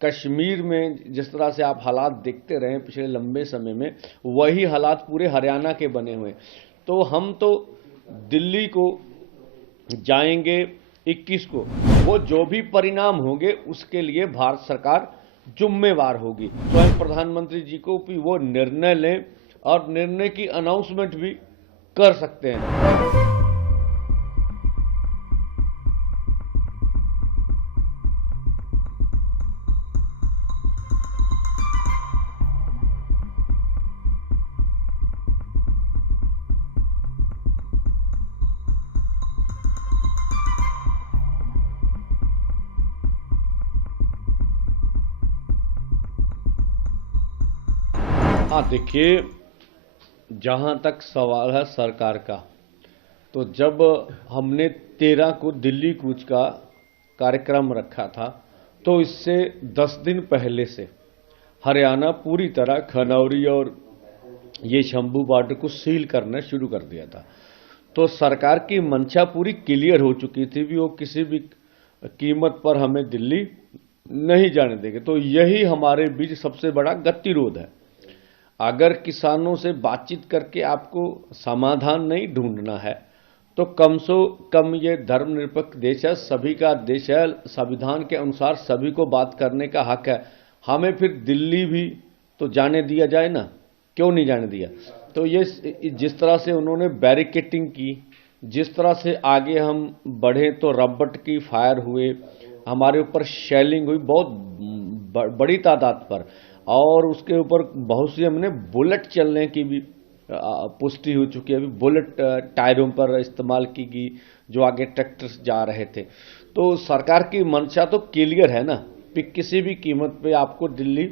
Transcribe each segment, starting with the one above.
कश्मीर में जिस तरह से आप हालात देखते रहे पिछले लंबे समय में, वही हालात पूरे हरियाणा के बने हुए। तो हम तो दिल्ली को जाएंगे 21 को, वो जो भी परिणाम होंगे उसके लिए भारत सरकार जुम्मेवार होगी। स्वयं प्रधानमंत्री जी को भी वो निर्णय लें और निर्णय की अनाउंसमेंट भी कर सकते हैं। हाँ देखिए, जहाँ तक सवाल है सरकार का, तो जब हमने 13 को दिल्ली कूच का कार्यक्रम रखा था, तो इससे 10 दिन पहले से हरियाणा पूरी तरह खनौरी और ये शंभू बॉर्डर को सील करना शुरू कर दिया था। तो सरकार की मंशा पूरी क्लियर हो चुकी थी भी वो किसी भी कीमत पर हमें दिल्ली नहीं जाने देंगे। तो यही हमारे बीच सबसे बड़ा गतिरोध है। अगर किसानों से बातचीत करके आपको समाधान नहीं ढूंढना है, तो कम से कम ये धर्मनिरपेक्ष देश है, सभी का देश है, संविधान के अनुसार सभी को बात करने का हक है। हमें फिर दिल्ली भी तो जाने दिया जाए ना, क्यों नहीं जाने दिया? तो ये जिस तरह से उन्होंने बैरिकेटिंग की, जिस तरह से आगे हम बढ़े तो रबट की फायर हुए, हमारे ऊपर शेलिंग हुई बहुत बड़ी तादाद पर, और उसके ऊपर बहुत सी हमने बुलेट चलने की भी पुष्टि हो चुकी है। अभी बुलेट टायरों पर इस्तेमाल की गई जो आगे ट्रैक्टर्स जा रहे थे। तो सरकार की मंशा तो क्लियर है ना कि किसी भी कीमत पे आपको दिल्ली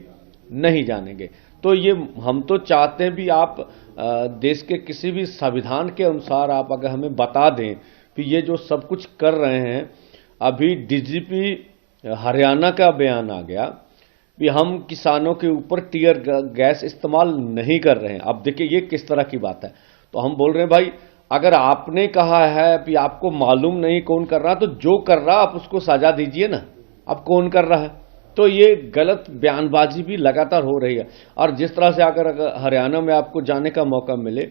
नहीं जानेंगे। तो ये हम तो चाहते हैं भी आप देश के किसी भी संविधान के अनुसार आप अगर हमें बता दें कि ये जो सब कुछ कर रहे हैं। अभी डीजीपी हरियाणा का बयान आ गया कि हम किसानों के ऊपर टीयर गैस इस्तेमाल नहीं कर रहे हैं। अब देखिए ये किस तरह की बात है। तो हम बोल रहे हैं भाई, अगर आपने कहा है कि आपको मालूम नहीं कौन कर रहा, तो जो कर रहा आप उसको सजा दीजिए ना, अब कौन कर रहा है। तो ये गलत बयानबाजी भी लगातार हो रही है। और जिस तरह से अगर हरियाणा में आपको जाने का मौका मिले,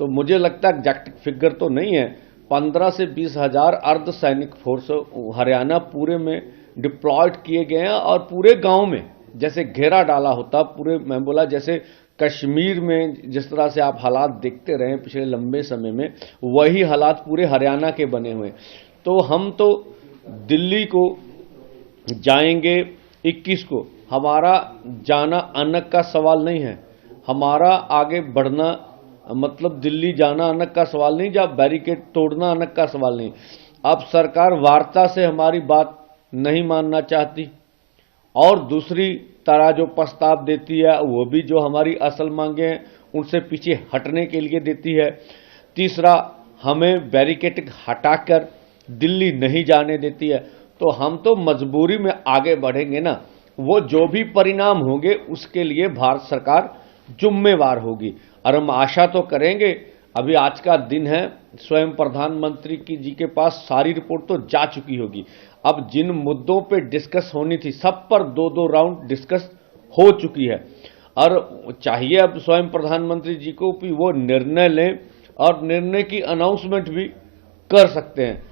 तो मुझे लगता है एग्जैक्ट फिगर तो नहीं है, 15 से 20 हजार अर्धसैनिक फोर्स हरियाणा पूरे में डिप्लॉयड किए गए हैं। और पूरे गांव में जैसे घेरा डाला होता पूरे, मैं बोला जैसे कश्मीर में जिस तरह से आप हालात देखते रहे पिछले लंबे समय में, वही हालात पूरे हरियाणा के बने हुए। तो हम तो दिल्ली को जाएंगे 21 को। हमारा जाना अनक का सवाल नहीं है, हमारा आगे बढ़ना मतलब दिल्ली जाना अनक का सवाल नहीं, जब बैरिकेड तोड़ना अनक का सवाल नहीं। अब सरकार वार्ता से हमारी बात नहीं मानना चाहती, और दूसरी तरह जो प्रस्ताव देती है वो भी जो हमारी असल मांगे हैं उनसे पीछे हटने के लिए देती है। तीसरा, हमें बैरिकेड हटाकर दिल्ली नहीं जाने देती है। तो हम तो मजबूरी में आगे बढ़ेंगे ना, वो जो भी परिणाम होंगे उसके लिए भारत सरकार जुम्मेवार होगी। और हम आशा तो करेंगे, अभी आज का दिन है, स्वयं प्रधानमंत्री की जी के पास सारी रिपोर्ट तो जा चुकी होगी। अब जिन मुद्दों पे डिस्कस होनी थी सब पर 2-2 राउंड डिस्कस हो चुकी है। और चाहिए अब स्वयं प्रधानमंत्री जी को भी वो निर्णय लें और निर्णय की अनाउंसमेंट भी कर सकते हैं।